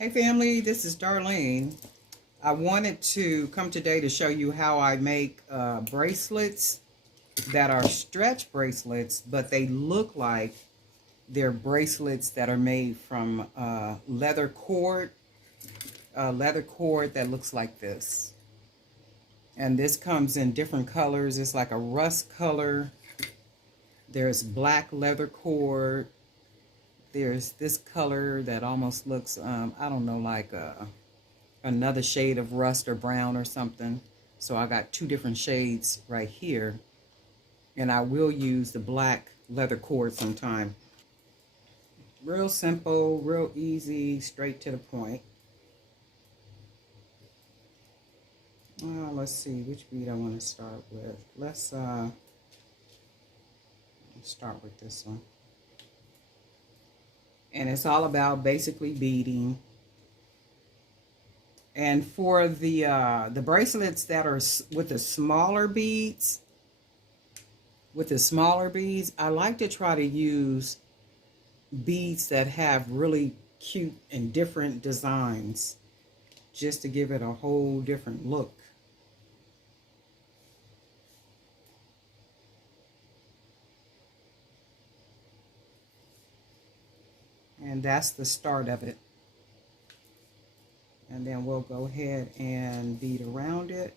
Hey family, this is Darlene. I wanted to come today to show you how I make bracelets that are stretch bracelets, but they look like they're bracelets that are made from leather cord that looks like this. And this comes in different colors. It's like a rust color. There's black leather cord. There's this color that almost looks, I don't know, like another shade of rust or brown or something. So I got two different shades right here. And I will use the black leather cord sometime. Real simple, real easy, straight to the point. Let's see which bead I want to start with. Let's start with this one. And it's all about basically beading. And for the bracelets that are with the smaller beads, I like to try to use beads that have really cute and different designs, just to give it a whole different look. And that's the start of it. And then we'll go ahead and bead around it.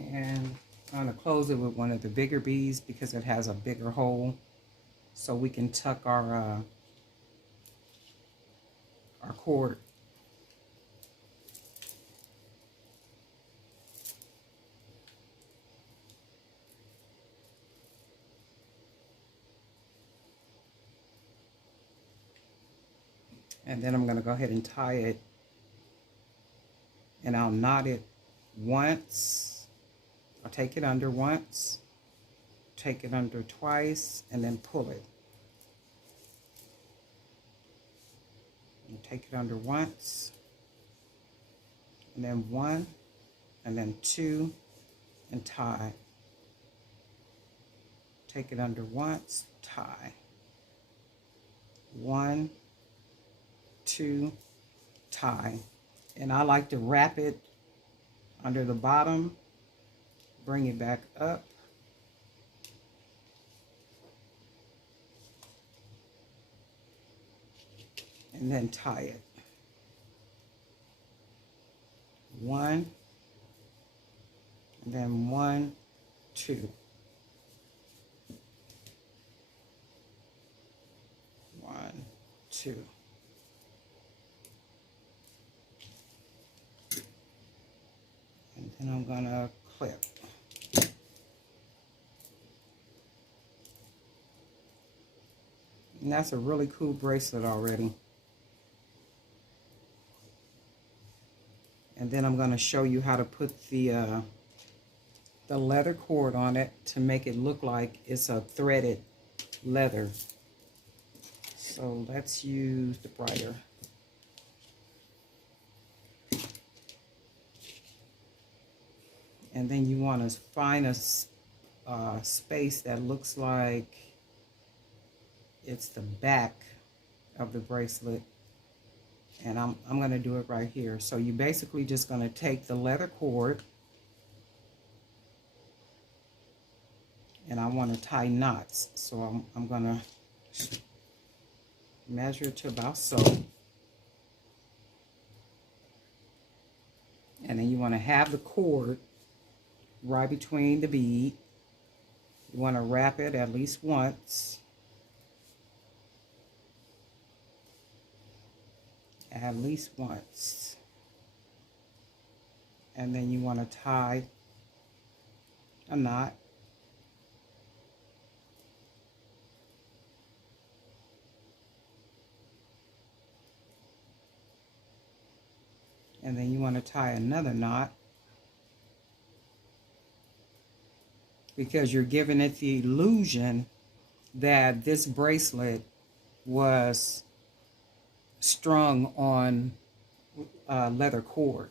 And I'm going to close it with one of the bigger beads because it has a bigger hole, so we can tuck our cord. And then I'm going to go ahead and tie it, and I'll knot it once. I'll take it under once, take it under twice, and then pull it. And take it under once, and then one, and then two, and tie. Take it under once, tie. One, two, tie. And I like to wrap it under the bottom, bring it back up, and then tie it. One, and then one, two. One, two. And then I'm gonna clip. And that's a really cool bracelet already. And then I'm going to show you how to put the the leather cord on it to make it look like it's a threaded leather. So let's use the brighter. And then you want to find a space that looks like it's the back of the bracelet. And I'm going to do it right here. So you basically just going to take the leather cord, and I want to tie knots. So I'm going to measure it to about so. And then you want to have the cord right between the bead. You want to wrap it at least once. At least once. And then you want to tie a knot. And then you want to tie another knot, because you're giving it the illusion that this bracelet was strung on leather cord.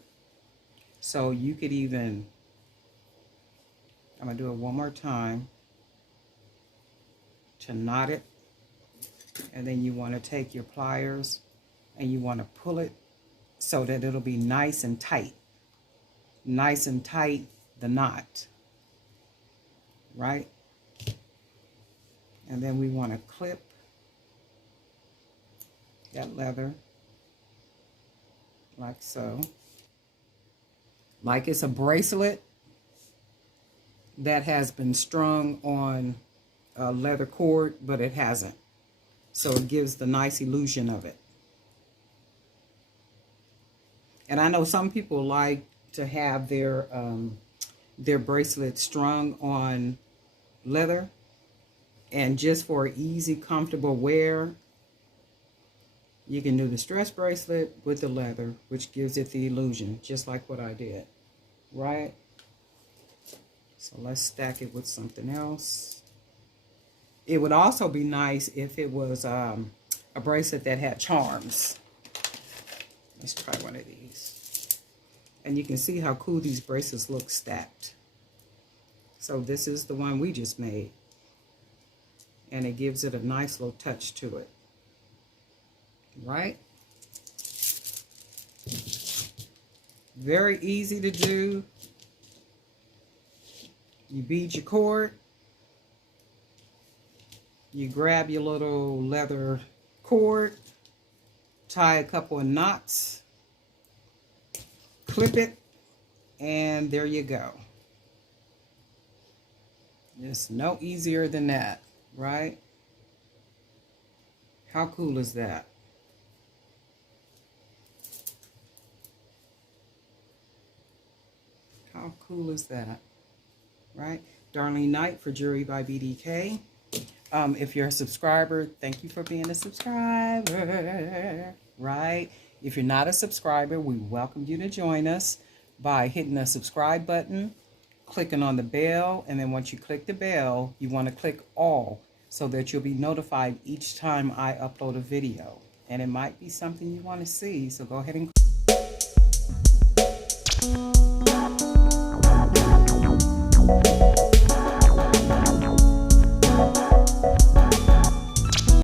So you could even, I'm going to do it one more time to knot it, and then you want to take your pliers and you want to pull it so that it'll be nice and tight. Nice and tight, the knot. Right? And then we want to clip that leather like so. Like it's a bracelet that has been strung on a leather cord, but it hasn't. So it gives the nice illusion of it. And I know some people like to have their bracelet strung on leather, and just for easy, comfortable wear, you can do the stress bracelet with the leather, which gives it the illusion, just like what I did, right? So let's stack it with something else. It would also be nice if it was a bracelet that had charms. Let's try one of these. And you can see how cool these bracelets look stacked. So this is the one we just made. And it gives it a nice little touch to it. Right? Very easy to do. You bead your cord. You grab your little leather cord. Tie a couple of knots. Clip it. And there you go. It's no easier than that, right? How cool is that? How cool is that, right? Darlene Knight for Jewelry by BDK. If you're a subscriber, thank you for being a subscriber, right? If you're not a subscriber, we welcome you to join us by hitting the subscribe button, clicking on the bell, and then once you click the bell, you want to click all so that you'll be notified each time I upload a video. And it might be something you want to see, so go ahead and